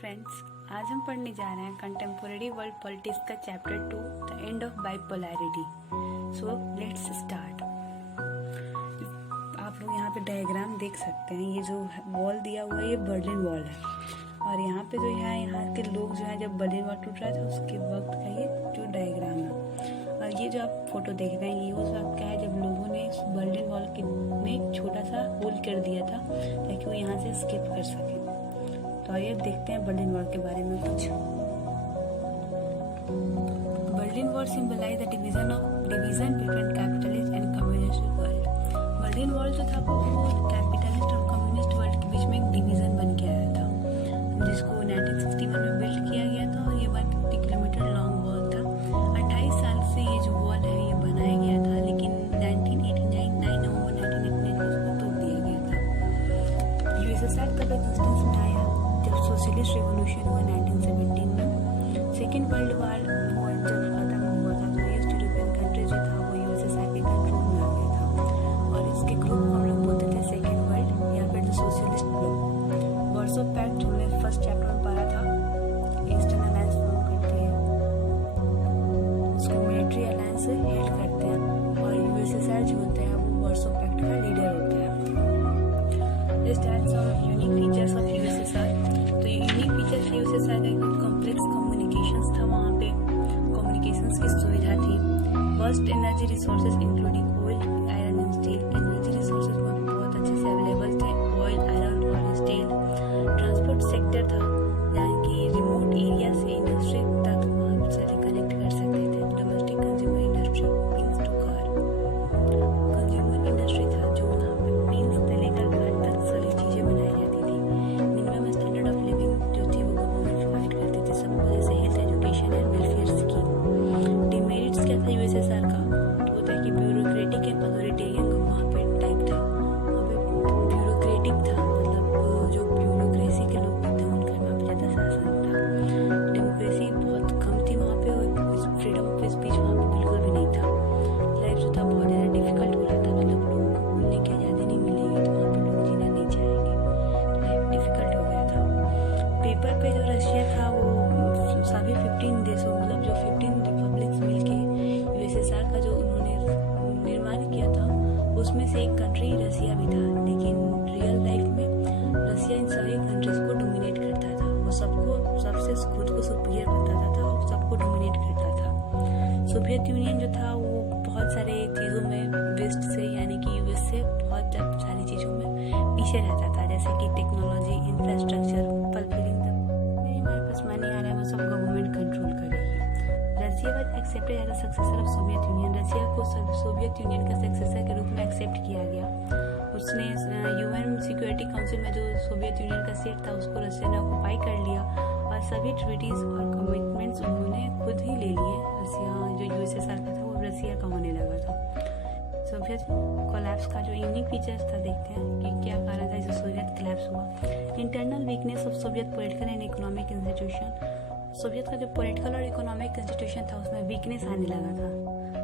Friends, आज हम पढ़ने जा रहे हैं कंटेम्पोरेरी वर्ल्ड पॉलिटिक्स का chapter 2 the end of bipolarity. So let's start. आप लोग यहाँ पे डायग्राम देख सकते हैं। ये जो वॉल दिया हुआ है ये बर्लिन वॉल है, और यहाँ पे जो है यहाँ के लोग जो है जब बर्लिन वॉल टूट रहा था उसके वक्त का ये जो डायग्राम है। और ये जो आप फोटो देख रहे हैं ये उस वक्त का है जब लोगों ने बर्लिन वॉल में एक छोटा सा होल कर दिया था ताकि वो यहाँ से स्किप कर सके। तो आइए देखते हैं बर्लिन वॉल के बारे में कुछ। Berlin wall symbolize the division between capitalist and communist world. Berlin wall जो था वो कैपिटलिस्ट और कम्युनिस्ट वर्ल्ड के बीच में एक डिवीजन बन के आया था, जिसको 1961 में बिल्ड किया गया था। और ये 150 किलोमीटर लॉन्ग वॉल था। 28 साल से ये जो वॉल है ये बनाया गया था, लेकिन 1989 9 नवंबर 1989 को इसको तोड़ दिया गया था। यूएसएसआर कब एग्जिस्टेंस में आया? जब सोशलिस्ट रिवॉल्यूशन हुआ 1917 में। सेकेंड वर्ल्ड वॉर जब खत्म हुआ था तो ईस्ट यूरोपियन कंट्री जो था वो यूएसएसआर के कंट्रोल में आ गया था, और इसके ग्रुप को हम लोग बोलते थे सेकेंड वर्ल्ड या फिर सोशलिस्ट ग्रुप। वार्सो पैक्ट जो हमने फर्स्ट चैप्टर में पढ़ा था, ईस्टर्न अलायंस फॉर्म करती है, उसको मिलिट्री अलायंस हेड करते हैं, और यूएसएसआर जो होते हैं वो वार्सो पैक्ट का लीडर होते हैं। This stands for unique features of USSR। तो ये यूनिक फीचर्स यूएसएसआर का कॉम्प्लेक्स कम्युनिकेशंस था। वहाँ पे कम्युनिकेशंस की सुविधा थी। Worst energy resources including oil, iron and steel. Energy resources बहुत अच्छे से अवेलेबल थे, ऑयल, आयरन और स्टील। ट्रांसपोर्ट सेक्टर था जहाँ की रिमोट एरिया से इंडस्ट्री तक वहाँ से कनेक्ट कर सकते थे। Domestic consumer industry means to car. Consumer industry था जो वहाँ पे मीन्स से लेकर घर तक सारी चीज़ें बनाई जाती थी। मिनिमम स्टैंडर्ड ऑफ लिविंग जो थी वो गवर्नमेंट प्रोवाइड करती थी सबको, जैसे health, education and welfare scheme. Demerits क्या था यूएसएसआर का? तो वो था कि ब्यूरोक्रेटिक एंड अथॉरिटेरियन वहाँ पे टाइप था। वहाँ पे ब्यूरोक्रेटिक था, मतलब जो ब्यूरोक्रेसी के लोग होते हैं उनका वहाँ पे ज़्यादा शासन था। डेमोक्रेसी बहुत कम थी वहाँ पे, और फ्रीडम ऑफ स्पीच वहाँ पे बिल्कुल भी नहीं था। लाइफ जो था बहुत ज़्यादा डिफिकल्ट हो रहा था, मतलब लोगों को बोलने की आज़ादी नहीं मिलेगी तो वहाँ पे लोग जीना नहीं चाहेंगे। लाइफ डिफिकल्ट हो गया था। पेपर पे जो रशिया था वो सभी 15 देशों, मतलब जो 15 रिपब्लिक्स मिलके यूएसएसआर का जो उन्होंने निर्माण किया था उसमें से एक कंट्री रशिया भी था। लेकिन रियल लाइफ में रशिया इन सभी कंट्रीज को डोमिनेट करता था। वो सबको सबसे खुद को सुपीरियर बताता था और सबको डोमिनेट करता था। सोवियत यूनियन जो था वो बहुत सारे चीज़ों में वेस्ट से यानी कि यूएस से बहुत सारी चीज़ों में पीछे रहता था, जैसे कि टेक्नोलॉजी, इंफ्रास्ट्रक्चर, फुलफिलिंग। हमारे पास मनी आ रहा है वो सब गवर्नमेंट कंट्रोल करेगी। Russia was accepted as a successor of Soviet Union. Russia को सोवियत यूनियन का सक्सेसर के रूप में एक्सेप्ट किया गया। उसने यूएन सिक्योरिटी काउंसिल में जो सोवियत यूनियन का सीट था उसको रशिया ने ऑक्युपाई कर लिया, और सभी ट्रीटीज और कमिटमेंट्स उन्होंने खुद ही ले लिए। रशिया जो यूएसएसआर का था वो रशिया का होने लगा था। सोवियत कोलैप्स का जो यूनिक फीचर्स था देखते हैं कि क्या कारण था जो सोवियत कोलैप्स हुआ। Internal weakness of Soviet political and economic institution. Soviet का जो पॉलिटिकल और इकोनॉमिक इंस्टीट्यूशन था उसमें वीकनेस आने लगा था।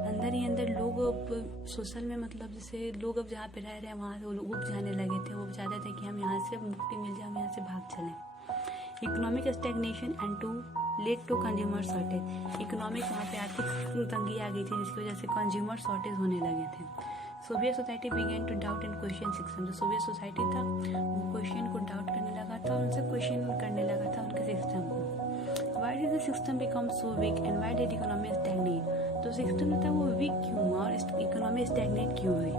अंदर ही अंदर लोग अब सोशल में, मतलब जैसे लोग अब जहाँ पे रह रहे हैं वहाँ से वो लोग उब जाने लगे थे। वो चाहते थे कि हम यहाँ से मुक्ति मिल जाए, हम यहाँ से भाग चलें। Economic stagnation and to led to consumer shortage. Economic वहाँ पे आर्थिक तंगी आ गई थी जिसकी वजह से कंज्यूमर शॉर्टेज होने लगे थे। Soviet society began to doubt and question system. जो सोवियत सोसाइटी था वो क्वेश्चन को डाउट करने लगा था, उनसे क्वेश्चन करने लगा था उनके सिस्टम को। Why did the system become so weak and why did economy stagnate? तो सिस्टम जो था वो वीक क्यों हुआ और इकोनॉमी स्टैग्नेट क्यों हुई?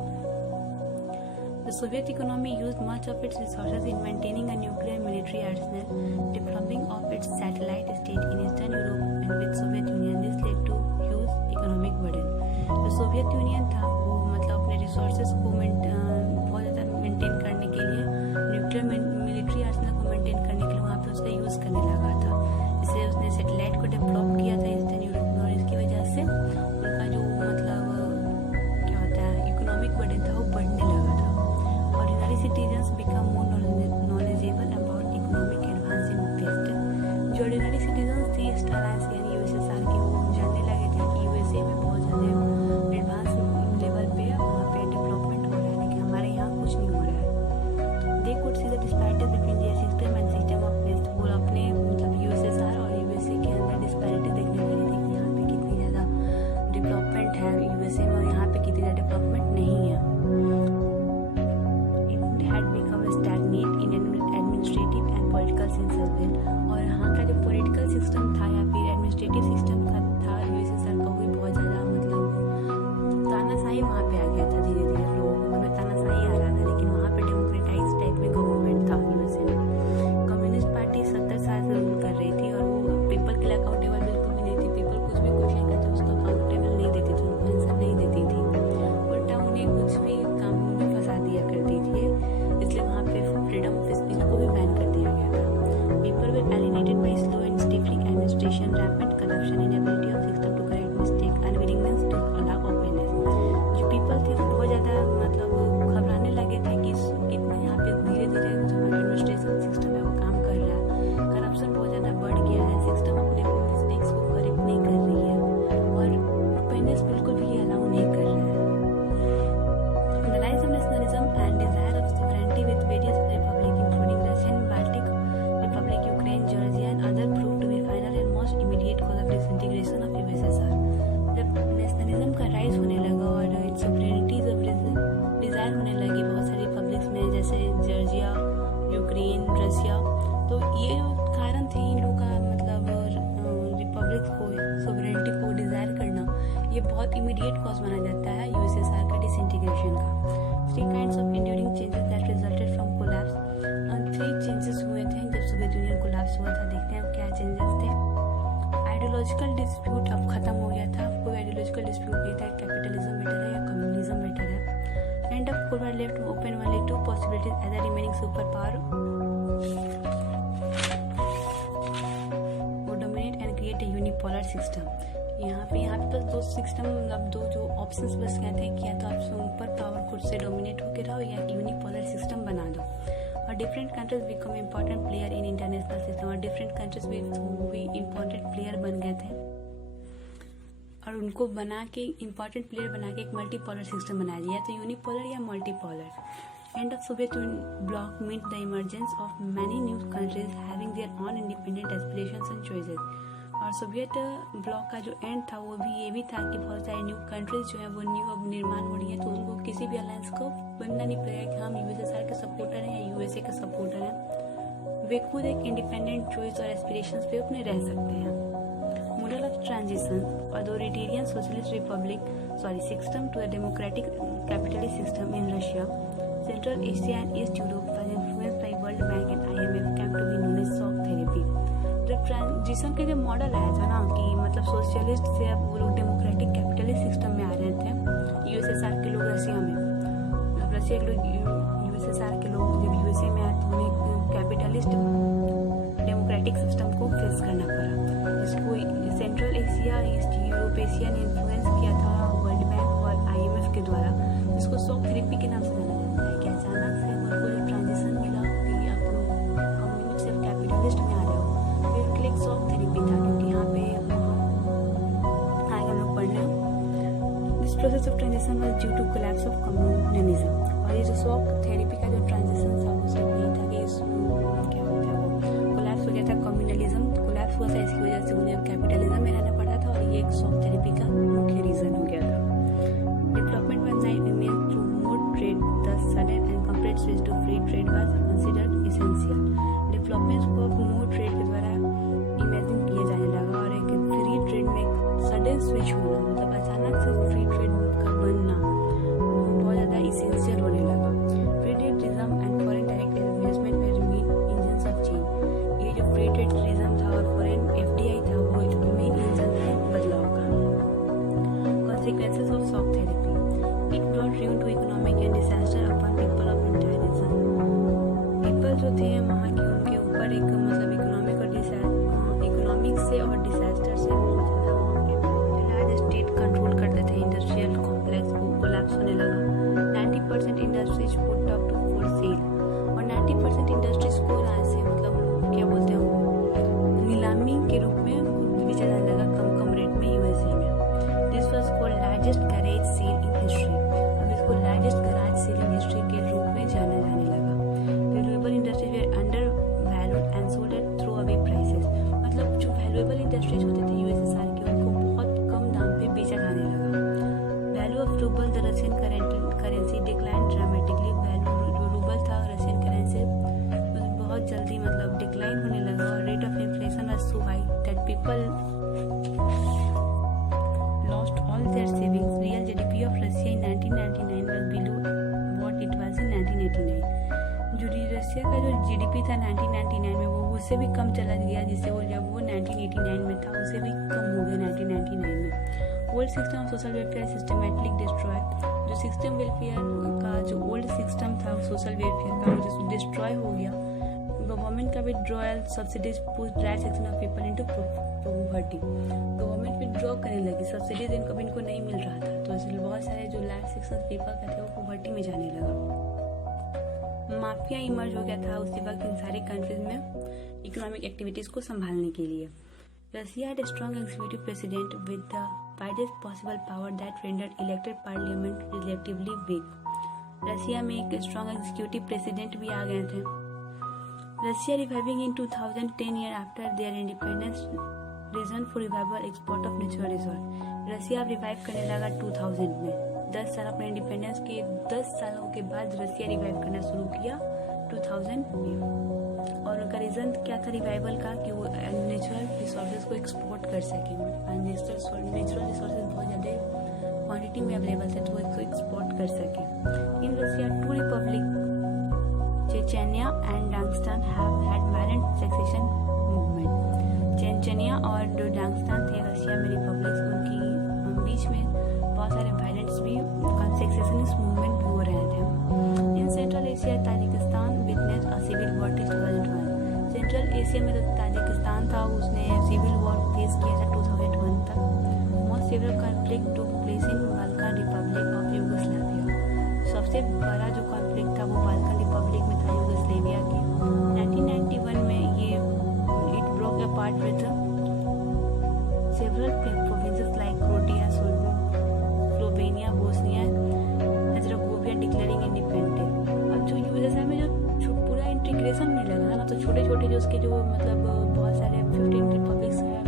The Soviet economy used much of its resources in maintaining a nuclear military arsenal, developing of its satellite state in Eastern Europe and with Soviet Union. This led to huge economic burden. जो Soviet union था वो मतलब अपने resources को बहुत ज़्यादा maintain करने के लिए, न्यूक्लियर मिलिट्री आर्सेनल को मेंटेन करने के लिए वहाँ पे उसका यूज़ करने लगा था। इसलिए उसने सैटेलाइट को डेवलप किया था ईस्टर्न यूरोप में, और इसकी वजह से उनका जो मतलब क्या होता है इकोनॉमिक बर्डन था वो बढ़ने लगा था। Ordinary citizens become more knowledgeable about economic advance in West. जो ऑर्डिनरी सिटीजन्स थी ईस्ट अलायंस यानी यूएसएसआर के, वो जानने लगे थे कि यूएसए में बहुत ज़्यादा एडवांस लेवल पे वहाँ पे डेवलपमेंट हो रहा है, लेकिन हमारे यहाँ कुछ नहीं हो रहा है। They could see the age well. और यहाँ का जो पॉलिटिकल सिस्टम था या फिर एडमिनिस्ट्रेटिव सिस्टम का था यूएसएसआर का, वो बहुत ज़्यादा मतलब तानाशाही वहाँ पे आ गया था। धीरे धीरे लोगों में तानाशाही आ रहा था, लेकिन वहाँ पे डेमोक्रेटाइज टाइप में गवर्नमेंट था यूएसए में। कम्युनिस्ट पार्टी 70 साल से रूल कर रही थी और वो पीपल के लिए अकाउंटेबल बिल्कुल भी नहीं थी। पीपल कुछ भी क्वेश्चन करते उसको अकाउंटेबल नहीं देती थी, उनको आंसर नहीं देती थी, उल्टा उन्हें कुछ भी काम में फंसा दिया करती थी। इसलिए वहाँ पे फ्रीडम ऑफ स्पीच को भी बैन कर दिया गया था। People were alienated by slow and stifling administration, rapid corruption, inability of system to correct mistake, unwillingness to allow openness. जो पीपल थे वो बहुत ज़्यादा मतलब घबराने लगे थे कि कितना यहाँ पे धीरे धीरे जो हमारा एडमिनिस्ट्रेशन सिस्टम है वो काम कर रहा है, करप्शन बहुत ज़्यादा बढ़ गया है, सिस्टम अपने मिस्टेक्स को करेक्ट नहीं कर रही है और ओपननेस बिल्कुल भी अलाउ नहीं कर रहा है। The rise of nationalism and desire of sovereignty with various republics including Russian, Baltic Republic, Ukraine, Georgia and other proved to be final and most immediate cause of disintegration of USSR. जब nationalism का rise होने लगा और sovereignty Dzire होने लगी बहुत सारी republics में, जैसे जॉर्जिया, यूक्रेन, रशिया, तो ये कारण थे इन लोगों का मतलब रिपब्लिक को सोवरेनिटी को डिजायर करना, ये बहुत इमीडिएट कॉज माना जाता है यूएसएसआर का डिसइंटीग्रेशन का। 3 kinds of enduring changes that resulted from collapse. 3 changes हुए थे जब सोवियत यूनियन कोलैप्स हुआ था। देखते हैं क्या चेंजेस थे। आइडियोलॉजिकल डिस्प्यूट अब खत्म हो गया था, कोई आइडियोलॉजिकल डिस्प्यूट नहीं था, कैपिटलिज्म बेटर है या कम्युनिज्म बेटर है। End of cold war left open only 2 possibilities as a remaining super power वो dominate and create a unipolar system. यहाँ पे बस 2 सिस्टम, अब 2 जो ऑप्शंस बस क्या थे कि या तो आप सुपर पावर खुद से डोमिनेट होके रहो या यूनिपोलर सिस्टम बना दो। और different countries become important player in international system, और डिफरेंट कंट्रीज भी इम्पोर्टेंट प्लेयर बन गए थे और उनको बना के इम्पोर्टेंट प्लेयर बना के एक मल्टीपोलर सिस्टम बना दिया, तो यूनिपोलर या multipolar. End of Soviet bloc meant the emergence of many new countries having their own independent aspirations and choices. और सोवियत ब्लॉक का जो एंड था वो भी ये भी था कि बहुत सारे न्यू कंट्रीज जो है वो न्यू अब निर्माण हो रही है, तो उनको किसी भी अलायंस को बनना नहीं पड़ेगा कि हम यूएसएसआर के सपोर्टर हैं या यूएसए के सपोर्टर हैं। वे खुद एक इंडिपेंडेंट चॉइस और एस्पिरेशंस पे अपने रह सकते हैं। Model of transition authoritarian socialist republic system to a democratic capitalist system in Russia, Central Asia and East Europe was influenced by World Bank and IMF came to be known as shock therapy. जब transition के जो model आया था ना कि मतलब socialist से अब वो लोग डेमोक्रेटिक कैपिटलिस्ट सिस्टम में आ रहे थे, यूएसएसआर के लोग रशिया में, मतलब रशिया के लोग यूएसएसआर के लोग जब यूएसए में आए तो उन्हें कैपिटलिस्ट डेमोक्रेटिक सिस्टम को फेस करना पड़ा, जिसको central Asia east Europe Asia ने इन्फ्लुएंस किया था वर्ल्ड बैंक और आईएमएफ के द्वारा, जिसको शॉक थेरेपी के नाम से जाना जाता है। कि अचानक से उनको जो ट्रांजिशन मिला कि आप कम्युनिस्ट से कैपिटलिस्ट में आ रहे हो, फिर एक शॉक थेरेपी था, क्योंकि यहाँ पे आगे हम लोग पढ़ने this process of transition was due to collapse of communism. और ये जो शॉक थेरेपी का जो ट्रांजिशन था वो सब नहीं था कि क्या होता है वो कोलैप्स हो गया था, कम्युनलिज्म कोलैप्स हुआ था, इसकी वजह से उन्हें कैपिटलिज्म में रहना पड़ा था और ये एक शॉक थेरेपी का मुख्य रीजन हो गया था। Development was night image to more trade, the sudden and complete switch to free trade was considered essential. Development को मोर ट्रेड के द्वारा इमेजिन किया जाने लगा और एक फ्री ट्रेड में एक सडन स्विच होना, मतलब अचानक से फ्री ट्रेड का बनना बहुत ज़्यादा इसेंशियल होने लगा। Free tradism and foreign direct investment में मेन इंजन ऑफ चेंज। ये जो फ्री ट्रेडिज्म था और फॉरेन एफडीआई था वो मेन इंजन थे बदलाव का। Consequences of shock therapy, it brought ruin to economic and disaster upon people of entire region। People जो थे वहाँ के उनके ऊपर एक मतलब इकोनॉमिक से और डिजास्टर से बहुत ज़्यादा वहाँ के लार्ज स्टेट कंट्रोल करते थे, इंडस्ट्रियल कॉम्प्लेक्स को कोलैप्स होने लगा। 90% industries put up to for sale, और 90% इंडस्ट्रीज को ऐसे मतलब क्या बोलते हैं वो नीलामी के रूप में बेचा जाने लगा कम रेट में यूएसए में। This was called largest garage sale in history. अब इसको largest garage sale in history के रूप में जाना जाने लगा। Valuable industries were undervalued and sold at throw away prices, मतलब जो वैल्यूएबल इंडस्ट्रीज होते थे यूएसएसआर के उनको बहुत कम दाम पे बेचा जाने लगा। Value of rouble, the Russian currency decline dramatically. Value जो रूबल था रशियन करेंसी बहुत जल्दी मतलब डिक्लाइन होने लगा का जो GDP था 1999 में वो उससे भी कम चला गया, जिससे वो जब वो 1989 में था उससे भी कम हो गया 1999 में। Old system of social welfare systematically destroy, जो सिस्टम वेलफेयर का जो ओल्ड सिस्टम था सोशल वेलफेयर का वो डिस्ट्रॉय हो गया। गवर्नमेंट का withdrawal subsidies put right section of people into poverty, government withdraw करने लगी, सब्सिडीज इनको नहीं मिल रहा था, तो इसलिए बहुत सारे जो लाइट सेक्शन पीपल का थे वो पॉवर्टी में जाने लगा। माफिया इमर्ज हो गया था उसी वक्त इन सारी कंट्रीज में इकोनॉमिक एक्टिविटीज को संभालने के लिए। रसिया had a strong executive president with the widest possible power that rendered elected parliament relatively weak. रसिया में एक स्ट्रॉन्ग एग्जीक्यूटिव प्रेसिडेंट भी आ गए थे। Russia reviving in 2010 year after their independence, reason for revival export of natural resource. Russia revive करने लगा 2000 में, 10 साल अपने इंडिपेंडेंस के 10 सालों के बाद रसिया रिवाइव करना शुरू किया 2000 में। और उनका रीज़न क्या था रिवाइवल का, कि वो नेचुरल रिसोर्सेज को एक्सपोर्ट कर सकें। नेचुरल रिसोर्सेज बहुत ज़्यादा क्वांटिटी में अवेलेबल थे तो वो इसको एक्सपोर्ट कर सकें। In Russia two republic Chechnya and Dagestan have had violent secession movement. Chechnya और जो डांगस्तान थे रसिया में रिपब्लिक्स, उनकी बीच में बहुत सारे वायलेंट्स भी, सेसेशनिस्ट मूवमेंट भी हो रहे थे। In Central Asia Tajikistan witness a civil war till 2001। Central Asia में जो ताजिकिस्तान था उसने सिविल वॉर फेस किया था 2001 तक। Most civil conflict took place in Balkan republic of Yugoslavia. सबसे बड़ा जो कॉन्फ्लिक्ट था वो बाल्कन रिपब्लिक में था यूगोस्लाविया के। 1991 में ये it broke apart with several provinces like Croatia, Slovenia, Bosnia Herzegovina declaring independence. अब जो यूएसएसआर में जो पूरा इंटीग्रेशन नहीं लगा ना, तो छोटे छोटे जो उसके जो मतलब बहुत सारे 15 रिपब्लिक्स का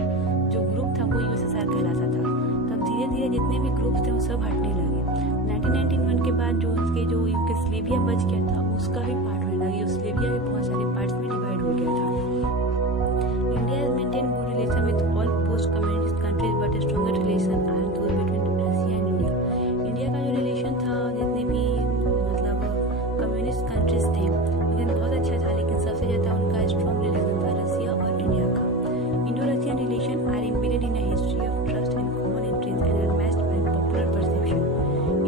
जो ग्रुप था वो यूएसएसआर कहलाता था। तब धीरे धीरे जितने भी ग्रुप थे वो सब हटने लगे। 1991 के बाद जो उसके जो यूगोस्लाविया बच गया था उसका भी पार्ट होने लगा। यूगोस्लाविया भी बहुत सारे पार्ट्स में डिवाइड हो गया था। India has maintain good relation with all post communist countries but stronger relation are those between Russia and India. India का जो रिलेशन था जितने भी मतलब कम्युनिस्ट कंट्रीज थे लेकिन बहुत अच्छा था, लेकिन सबसे ज़्यादा उनका स्ट्रॉन्ग रिलेशन था रसिया और इंडिया का। Indo Russian relation are embedded in a history of trust and common interest and are matched by popular perception.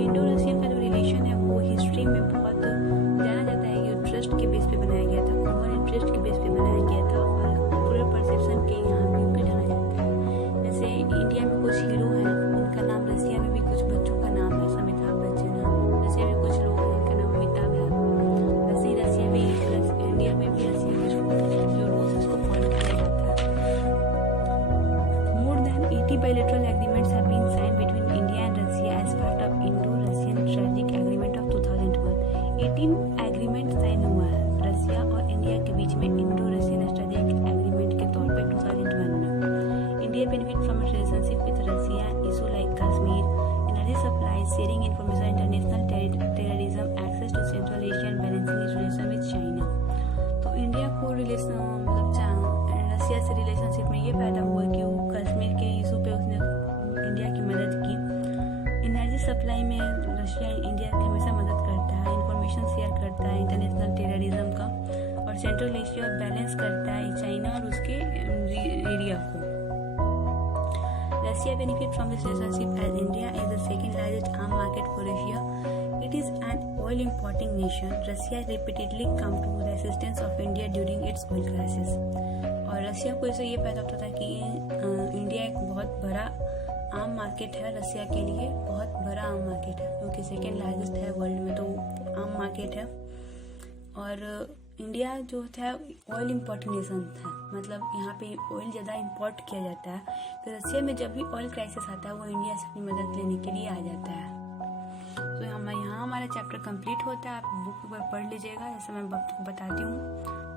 Indo Russian का जो रिलेशन है वो हिस्ट्री में बहुत जाना जाता है कि ट्रस्ट के बेस पे बनाया गया था, कॉमन इंटरेस्ट के बेस पे बनाया गया था और पॉपुलर परसेप्शन के यहाँ भी उनको जाना जाता है। जैसे इंडिया में कुछ हीरो हैं उनका नाम रसिया में भी कुछ बच्चों का नाम है, अमिताभ बच्चन है। रसिया में कुछ लोग हैं उनका नाम अमिताभ है। वैसे ही रसिया में इंडिया में भी रसिया के जो रूल्स उसको फॉलो किया जाता है। More than 80 bilateral agreements have been signed between India and Russia as part of Indo-Russian Strategic Agreement of 2001। 18 agreement sign हुआ है रसिया और इंडिया के बीच में इंडो रशियन स्ट्रेटेजिक एग्रीमेंट के तौर पे 2001 में। India benefit from its relationship with Russia issue like Kashmir, energy supply, sharing information, international terrorism, access to central Asian, balancing its relation with China. तो इंडिया को रसिया से relationship में ये फायदा हुआ कि वो कश्मीर के इशू पे उसने इंडिया की मदद की। एनर्जी सप्लाई में रशिया इंडिया की हमेशा मदद करता है, इंफॉर्मेशन शेयर करता है इंटरनेशनल टेररिज्म का, और सेंट्रल एशिया बैलेंस करता है चाइना और उसके एरिया को। Russia benefit from this relationship as India is the second largest arm market for Russia. It is an oil importing nation. Russia repeatedly come to the assistance of India during its oil crisis. और Russia को इससे ये फायदा होता था कि India एक बहुत बड़ा आम मार्केट है, रसिया के लिए बहुत बड़ा आम मार्केट है क्योंकि सेकेंड लार्जेस्ट है वर्ल्ड में, तो आम मार्केट है। और इंडिया जो था ऑयल इम्पोर्टिंग नेशन था, मतलब यहाँ पे ऑयल ज़्यादा इंपोर्ट किया जाता है। तो रसिया में जब भी ऑयल क्राइसिस आता है वो इंडिया से अपनी मदद लेने के लिए आ जाता है। तो यहाँ हमारा चैप्टर कंप्लीट होता है। आप बुक पर पढ़ लीजिएगा जैसे मैं आपको बताती हूँ।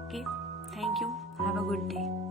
Okay, thank you, have a good day.